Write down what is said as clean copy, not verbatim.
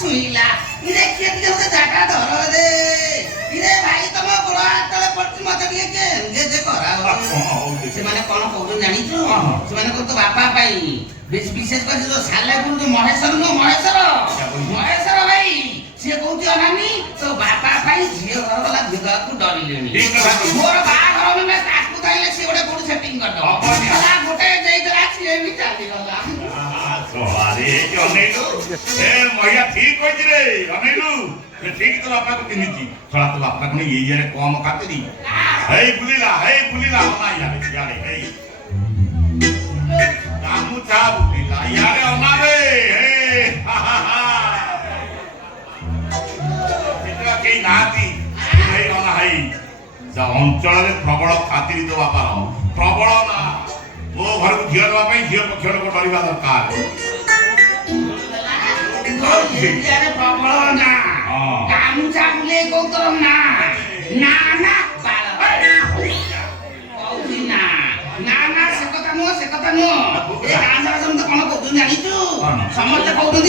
ଛୁଇଁଲା ଇରେ କିଏ ଟିକେ ମତେ ଜାଗା ଧର ରେ ଇରେ ଭାଇ ତମ ଗୋଡ଼ ହାତଳେ ପଡୁଛି ମତେ ଟିକେ କିଏ ଏନଗେଜ କରା ସେମାନେ କଣ କହୁଛନ୍ତି ଜାଣିଛୁ ସେମାନେ କହୁଛନ୍ତି ତୋ ବାପା ପାଇଁ ବିଶେଷ କରି ଯୋଉ ସାଲେପୁର ଯୋଉ ମହେଶ୍ୱର ନୁହଁ ମହେଶ୍ୱର ଭାଇ ସିଏ କହୁଛି ଅନାନି ତୋ ବାପା ପାଇଁ ଝିଅ ଘର ବାଲା ଝିଅକୁ ଡରିଲେଣି ମୋର ବାହାଘର ମାନେ ତାକୁ ଚାହିଁଲେ ସିଏ ଗୋଟେ କୋଉଠି ସେଟିଂ କରିଦବ ଗୋଟେ ଦେଇଦେଲା ସିଏ ବି ଚାଲିଗଲା ଆରେ ଅନେଇଲୁ ଏ ମହିଳା ଠିକ କହିଛି ରେ ଅନେଇଲୁ ଠିକ ତ ବାପାକୁ ଚିହ୍ନିଛି ଛଡ଼ା ତ ବାପା କଣ ଇଏରେ କମ କାତିରି ହେଇ ବୁଲିଲା ଅନା ଇଆଡେ ହେଇ ଗାମୁଛା ବୁଲିଲା ଇଆଡେ ଅନାରେ କେହି ନାହାନ୍ତି ହେଇ ଅନା ହେଇ ଅଞ୍ଚଳରେ ପ୍ରବଳ ଖାତିରି ତ ବାପାର ପ୍ରବଳ ନା ମୋ ଘରକୁ ଝିଅ ଦେବା ପାଇଁ ଝିଅ ପକ୍ଷ ଲୋକ ଡରିବା ଦରକାର ପ୍ରବଳ ନା ଗାମୁଛା ବୁଲେ କହୁତର ନା ନା ନା କହୁଛି ନା ନା ନା ସେ କଥା ନୁହଁ ଏ ଗାଁ ସାରା ସମସ୍ତେ କଣ କହୁଛନ୍ତି ଜାଣିଛୁ ସମସ୍ତେ କହୁଛନ୍ତି